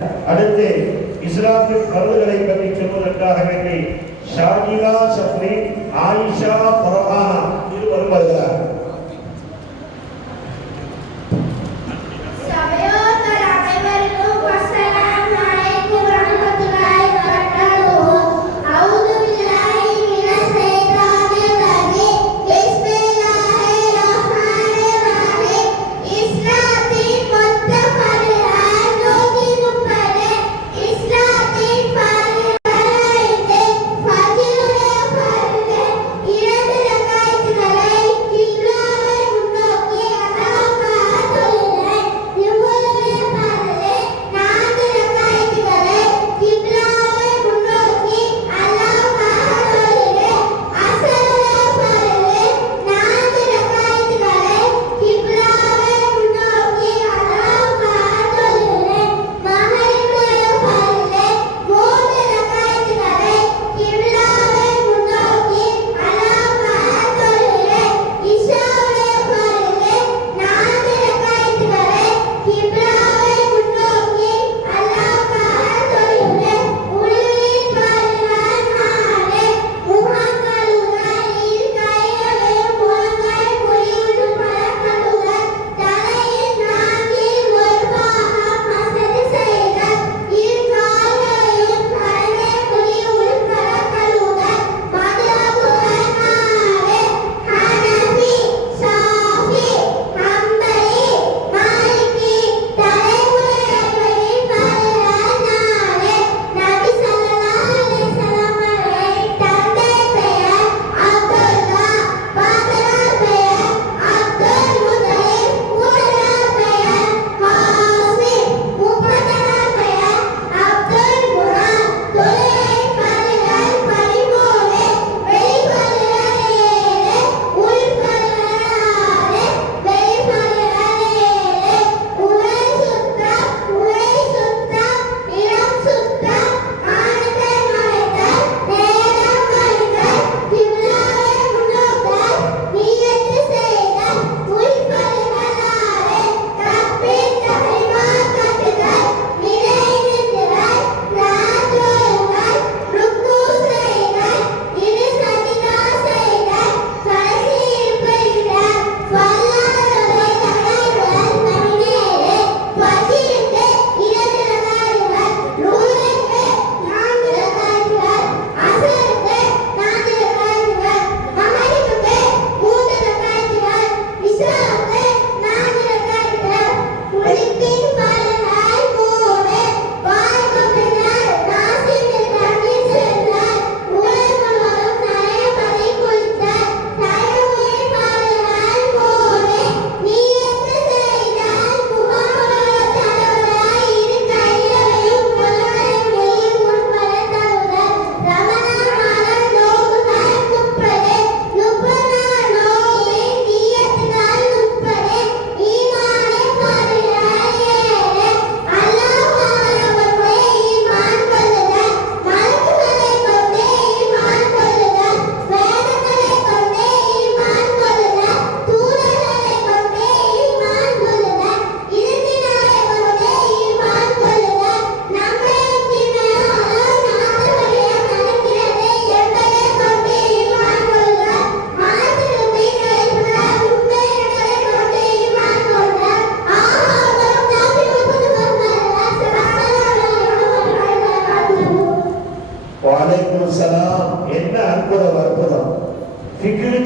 அடுத்து இஸ்லாமின் கருதுகளை பற்றி சொல்வதற்காக வேண்டி ஷாஜிலா சஃப்ரி, ஆயிஷா பரஹானா இருவரும் வருகிறார்.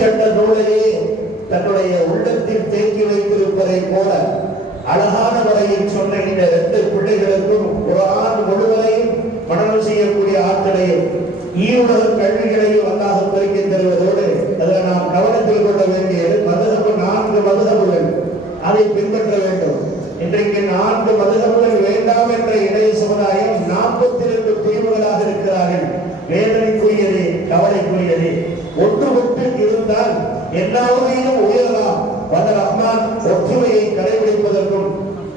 சட்ட நூலையே தன்னுடைய உள்ளத்தில் தேக்கி வைத்திருப்பதை போல அழகான வரையில் சொன்ன இந்த 2 பிள்ளைகளுக்கும் குர்ஆன் முழுவதையும் மனனம் செய்யக்கூடிய ஆற்றலையும் ஈருலக கல்விகளையும் அல்லாஹ் பெருக்கி தருவதோடு அதில் நாம் கவனத்தில் கொள்ள வேண்டியது மதுஹபு 4 மதுஹபுகள் அதை பின்பற்ற வேண்டும். இன்றைக்கு 4 மதுஹபுகள் வேண்டாம் என்ற இளைய சமுதாயம் 42 பிரிவுகளாக இருக்கிறார்கள். வேதனைக்குரியது, கவலைக்குரியது. ஒற்றுமொட்டு இருந்தால் எல்லாவரையும் உயரலாம். ரஹ்மான் ஒற்றுமையை கடைபிடிப்பதற்கும்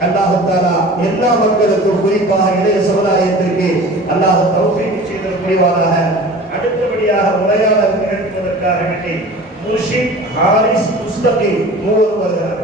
அல்லாஹ் தஆலா எல்லா மக்களுக்கும் குறிப்பாக இளைய சமுதாயத்திற்கு அல்லாஹ் தௌஃபீக் செய்தல் புரிவாராக. அடுத்தபடியாக உரையாடல் நிகழ்த்துவதற்காக வேண்டி முர்ஷித் ஹாரிஸ் முஸ்தகி மூவர் வருகிறார்.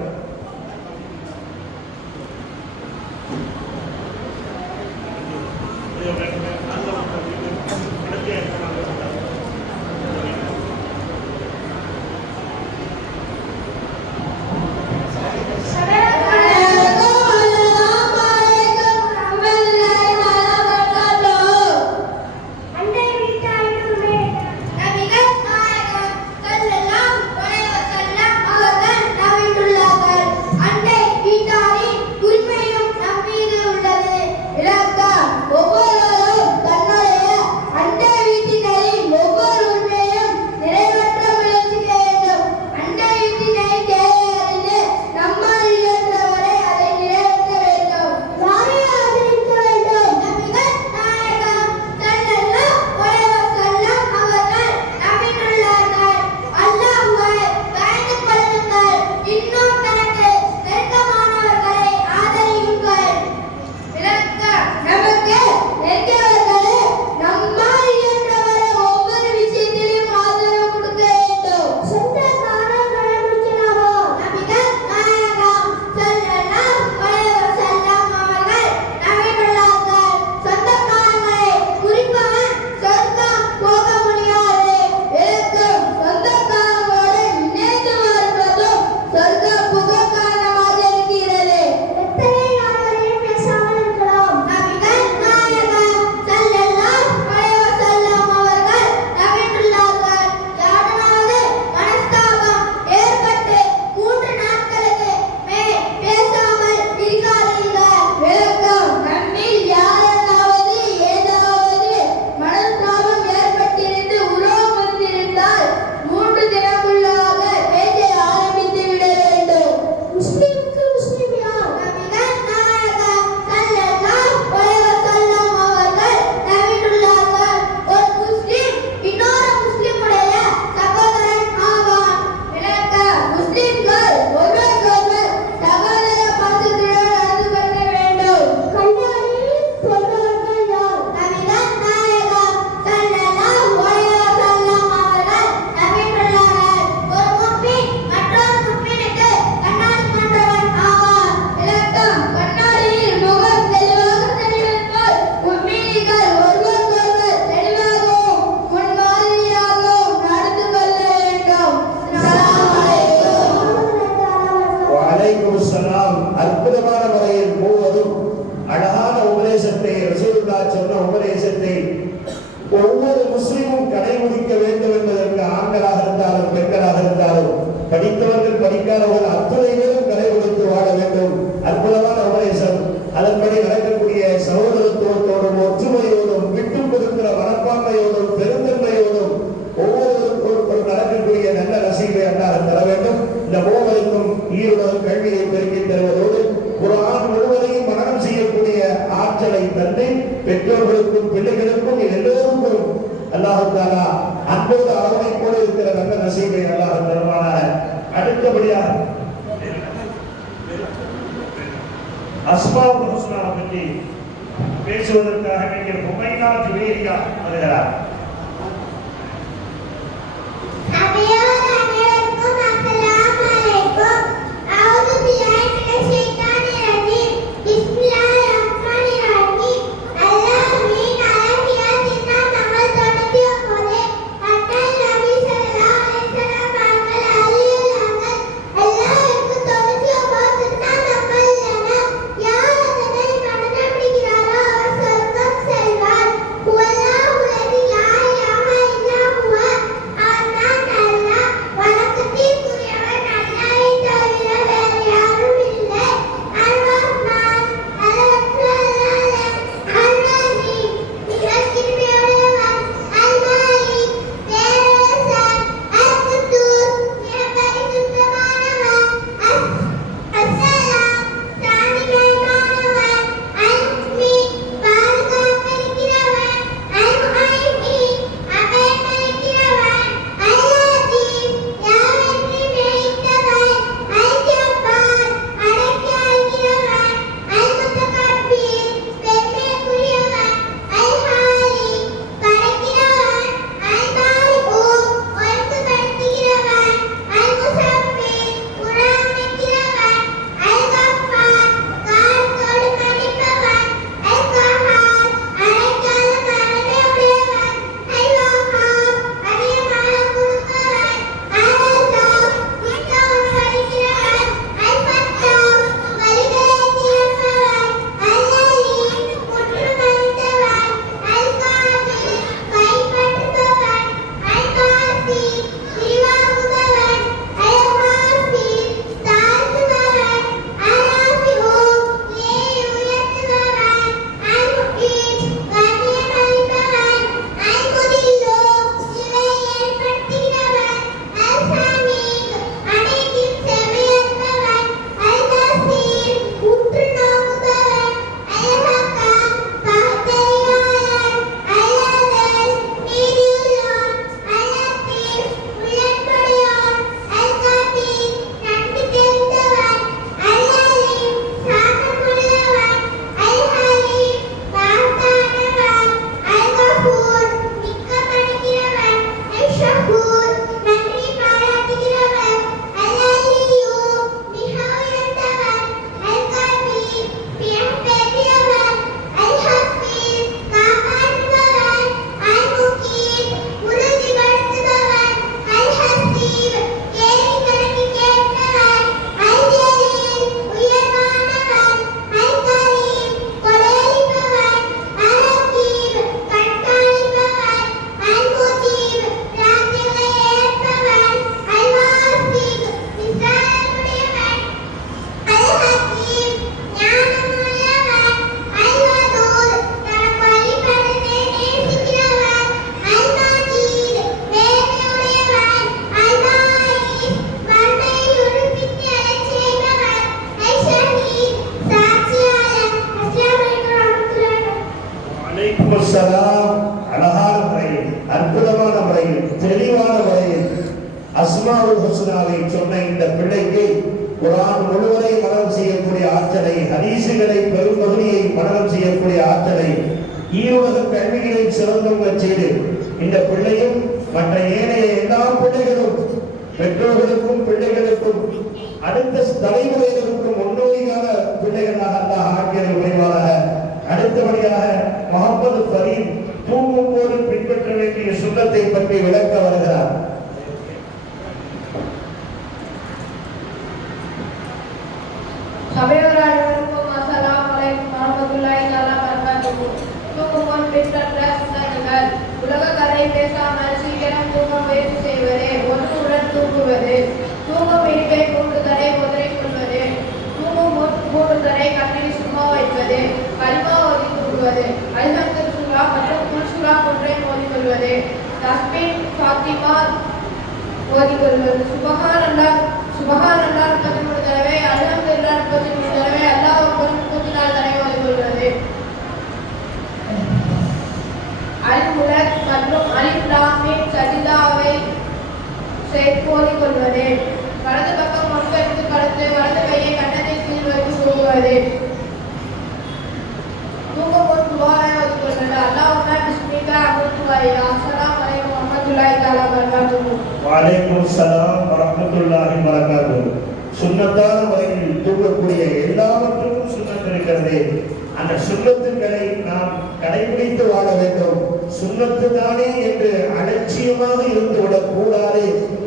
அதன்படி நடக்கக்கூடிய சகோதரத்துவத்தோடும் ஒற்றுமையோடும் விட்டு கொடுக்கிற மனப்பான்மையோடும் பெருந்தன்மையோடும் ஒவ்வொருவருக்கும் நடக்கக்கூடிய நல்ல நசீபை அல்லாஹ் தர வேண்டும். இந்த மூவருக்கும் ஈருடன் கல்வியை பெருக்கி தருவதோடு குர்ஆன் முழுவதையும் மனனம் செய்யக்கூடிய ஆற்றலை தந்து பெற்றோர்களுக்கும் பிள்ளைகளுக்கும் எல்லோருக்கும் அல்லாஹ் தஆலா அன்போடு அரவணைப்போடு இருக்கிற நல்ல நசீபை அல்லாஹ் தருவானாக. அடுத்தபடியாக அஸ்மாஉல் ஹுஸ்னா பற்றி பேசுவதற்காக வேண்டிய ஹுமைனா ஜுவேரியா வருகிறார். அழகான முறையில், அற்புதமான முறையில், தெளிவான முறையில் அஸ்மாவுல் ஹுஸ்னாவை சொன்ன இந்த பிள்ளைக்கு குர்ஆன் முழுவதை மனனம் செய்யக்கூடிய ஆற்றலை, ஹதீசுகளை பெரும்பகுதியை மனனம் செய்யக்கூடிய ஆற்றலை, ஈருலக கல்விகளை சிறந்தவங்க செய்து இந்த பிள்ளையும் மற்ற ஏனைய எல்லா பிள்ளைகளும் பெற்றோர்களுக்கும் பிள்ளைகளுக்கும் அடுத்த தலைமுறைகளுக்கும் முன்னோடியான பிள்ளைகளாக அல்லாஹ் ஆக்கியது விரைவாக. அடுத்தபடியாக முஹம்மது ஃபரீத் தூங்கும் போது பின்பற்ற வேண்டிய சுன்னத்தை பற்றி விளக்க வருகிறார். சபையோராளர்களுக்கும் அஸ்ஸலாமு அலைக்கும் வரஹ்மத்துல்லாஹி தஆலா வபரகாத்துஹு. தூங்கும் பின்பற்ற சுன்னத்துகள்: உலக கதை பேசாமல் சீக்கிரம் தூங்க முயற்சி செய்வது, ஒன்றுடன் தூங்குவது, தூங்கும் இனிப்பை 3 தடவை உதறிக் கொள்வது, தூங்கும் 3 தடவை கண்ணில் சும்மா வைத்தல், செய்வது, கலிமா ஓதி தூங்குவது, அல்ஹம்துல் சூரா மற்றும் குல் சூரா போன்றை ஓதிக்கொள்வது, தஸ்பீஹ் ஃபாத்திமா ஓதிக்கொள்வது, சுபஹானல்லாஹ் 33 தடவை, அல்ஹம்துலில்லாஹ் 33 தடவை, அல்லாஹ் அக்பர் 34 தடவை ஓதிக்கொள்வது, அல் முலக் மற்றும் அலிஃப் லாம் மீம் சஜிதாவை சேர்த்து ஓதிக்கொள்வது, வலது பக்கம் முன்கருத்து படுத்து வலது கையை கண்ணத்தின் கீழ் வைத்து தூங்குவது, தூங்கும்போது துஆவை ஓதிக்கொள்வது, அல்லாஹும்ம பிஸ்மிக அமுத்து வ அஸ்ஸலாமு அலைக்கும் வரஹ்மத்துல்லாஹி தஆலா வபரகாத்துஹு. வலைக்கும் ஸலாம் வரஹ்மத்துல்லாஹி வபரகாத்துஹு. சுன்னத்தான முறையில் தூங்கக்கூடிய எல்லாவற்றுக்கும் சுன்னத் இருக்கிறது. அந்த சுன்னத்துக்களை நாம் கடைபிடித்து வாழ வேண்டும். சுன்னத்து தானே என்று அலட்சியமாக இருந்துவிடக் கூடாது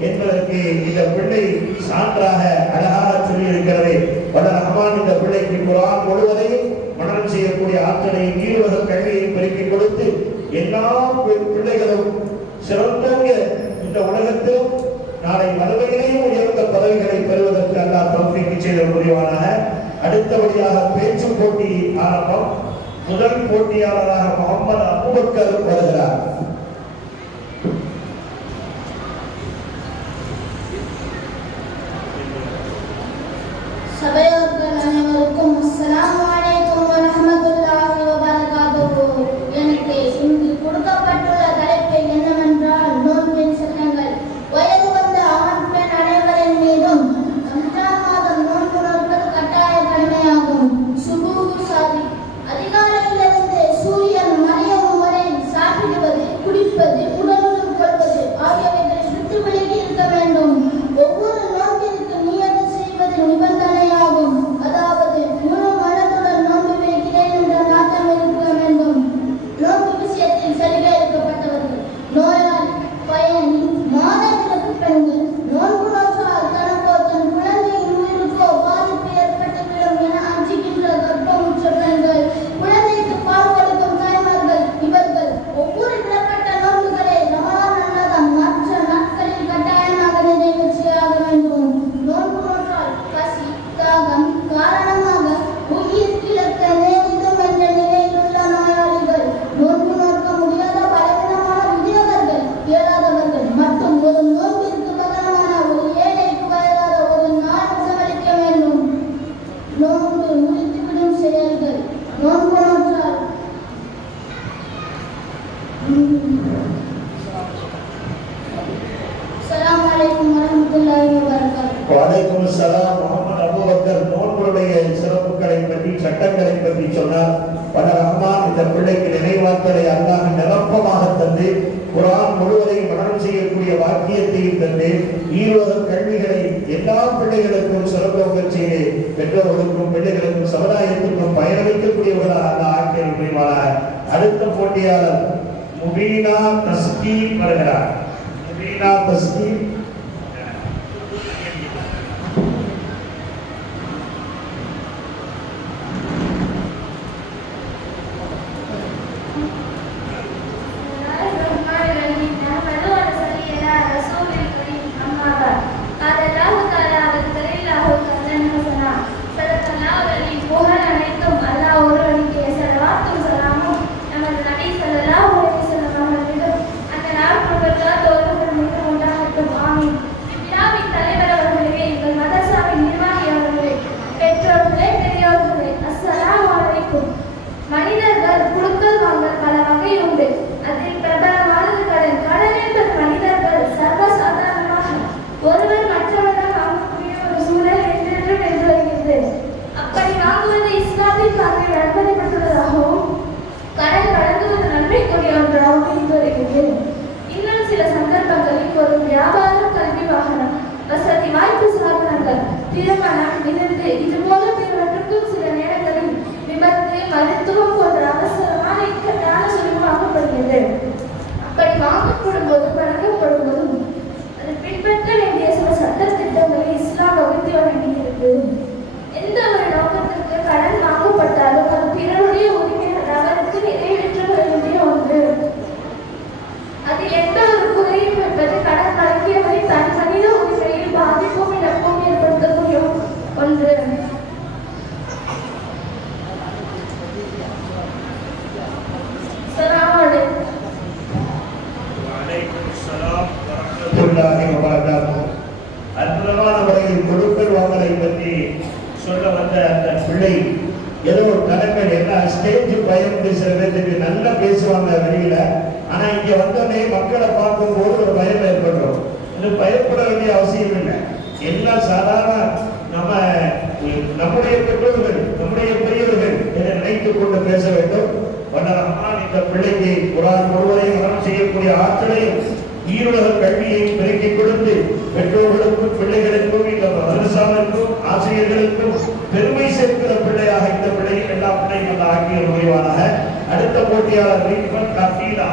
என்பதற்கு இந்த பிள்ளை சான்றாக அழகாக சொல்லி இருக்கிறது. வல்ல ரஹ்மான் இந்த பிள்ளைக்கு குர்ஆன் முழுவதையும் மனனம் செய்யக்கூடிய ஆற்றலையும் ஈருவக கல்வியை பெருக்கிக் கொடுத்து எல்லா பிள்ளைகளும் சிறந்தவங்க இந்த உலகத்திலும் நாளை மறுமையிலேயும் உயர்ந்த பதவிகளை பெறுவதற்கு அல்லாஹ் தௌஃபீக் செய்த புரிவானாக. அடுத்தபடியாக பேச்சு போட்டி ஆரம்பம். முதல் போட்டியாளராக முகமது அபூபக்கர் வருகிறார். சபையோர்கள் அனைவருக்கும் அஸ்ஸலாமு அலைக்கும் வரஹ்மத்துல்லாஹி வபரகாத்துஹு. எனக்கு இங்கு கொடுக்கப்பட்டுள்ள தலைப்பு என்னவென்றால் நோன்பின் சட்டங்கள். வயது வந்த ஆண் பெண் அனைவரின் மீதும் ரம்ஜான் மாதம் நோன்பு நோற்பது கட்டாய கடமையாகும். சுபூஹ் சாதி அதிகாலையிலிருந்து சூரியன் மறையும் வரை சாப்பிடுவது, குடிப்பது, உடலுடன் கொள்வது ஆகியவைகளை விட்டு விலகி இருக்க வேண்டும். ஒவ்வொரு நோன்பிற்கு நியத்து செய்வது நிபந்தனையாகும். அதாவது முழு மனதுடன் நோன்பு வைக்கிறேன் என்ற நாட்டம் இருக்க வேண்டும். நோன்பு விஷயத்தில் சலுகை அளிக்கப்பட்டவர்கள் நோயாளி, பயணி, மாதவிலக்கு பெண்கள் நோன்பு நோற்றால் தனக்கோ தன் குழந்தையின் உயிருக்கோ பாதிப்பு ஏற்பட்டுவிடும் என அஞ்சுகின்ற கர்ப்பமுற்ற பெண்கள், குழந்தைக்கு பால் கொடுக்கும் தாய்மார்கள் இவர்கள் ஒவ்வொரு விடப்பட்ட நோன்புகளை ரமலான் அல்லாத மற்ற நாட்களில் கட்டாயமாக நிறைவேற்றியாக வேண்டும். நோன்பு நோற்றால் பசி, தாகம் காரணமாக உயிர் இழக்க நேரிடும் என்ற நிலையில் உள்ள நோயாளிகள், நோன்பு நோக்க முடியாத பலவீனமான முதியவர்கள், இயலாதவர்கள் மற்றும் ஒரு நோன்பிற்கு பகரமான ஒரு ஏழைக்கு வயதாத ஒரு நாள் உணவளிக்க வேண்டும். நோன்பு முடித்துவிடும் செயல்கள். நோன்பு நோற்றால் அஸ்ஸலாமு அலைக்கும் வரஹ்மத்துல்லாஹி வபரகாத்துஹு. வலைக்கும் ஸலாம். முகமது அபூபக்கர் நோன்புடைய சிறப்புகளை பற்றி சட்டங்களை பற்றி சொன்னார். வல்ல ரஹ்மான் இந்த பிள்ளைக்கு நினைவாற்றலை அல்லாஹ் நிரப்பமாக தந்து குர்ஆன் முழுவதையும் மனனம் செய்யக்கூடிய வாக்கியத்தையும் தந்து ஈருலக கல்விகளை எல்லா பிள்ளைகளுக்கும் சிறப்பாக செய்து பெற்றோர்களுக்கும் பிள்ளைகளுக்கும் சமுதாயத்திற்கும் பயனளிக்கக்கூடியவர்களாக அல்லாஹ் ஆக்கியல் புரிவானாக. அடுத்த போட்டியாளர் முபீனா தஸ்கீன் வருகிறார். முபீனா தஸ்கீன் அந்த நாள் குடும்பத்தார் தோழர்கள் மீது உண்டாகட்டும். வந்த அந்த பிள்ளை ஏதோ ஒரு தடங்கள் என்ன ஸ்டேஜ் பயம் சில பேருக்கு நல்லா பேசுவாங்க வெளியில, ஆனா இங்க வந்தோடனே மக்களை பார்க்கும்போது ஒரு பயம் ஏற்படுறோம். இன்னும் பயப்பட வேண்டிய அவசியம் இல்லை. எல்லாம் சாதாரண நம்முடைய பெற்றோர்கள் நம்முடைய பெரியவர்கள் இதை நினைத்துக் கொண்டு பேச வேண்டும். வல்லரஹ்மான் இந்த பிள்ளைக்கு குர்ஆன் முழுவதையும் மரணம் செய்யக்கூடிய ஆற்றலையும் ஈருலக கல்வியை பெருக்கிக் கொடுத்து பெற்றோர்களுக்கும் பிள்ளைகளுக்கும் இந்த மதரசாவிற்கும் ஆசிரியர்களுக்கும் பெருமை சேர்க்கிற பிள்ளையாக இந்த பிள்ளையை எல்லா பிள்ளைகள் ஆகிய முடிவானாக. அடுத்த போட்டியாளர் ரீஃபன் கஃபீலா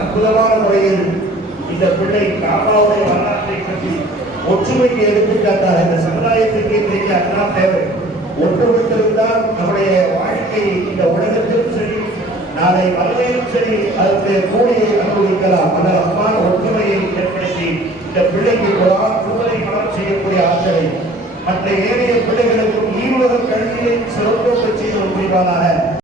அற்புதமான முறையில் இந்த பிள்ளை காபாவுடைய வரலாற்றை பற்றி ஒற்றுமைக்கு எடுத்துக்காட்டாக இந்த சமுதாயத்துக்கு இன்றைக்கு அதுதான் தேவை. ஒற்றுமைத்திருந்தால் நம்முடைய வாழ்க்கை இந்த உலகத்திலும் சரி நாளை மறுமையிலும் சரி அதற்கு கூலியை அனுபவிக்கலாம். அந்த அம்மான ஒற்றுமையை ஏற்படுத்தி இந்த பிள்ளைக்கு குர்ஆன் முழுவதை மரணம் செய்யக்கூடிய ஆற்றலை மற்ற ஏனைய பிள்ளைகளுக்கும் ஈருலக கல்வியை சிறப்போக்க செய்ய முடிவானாக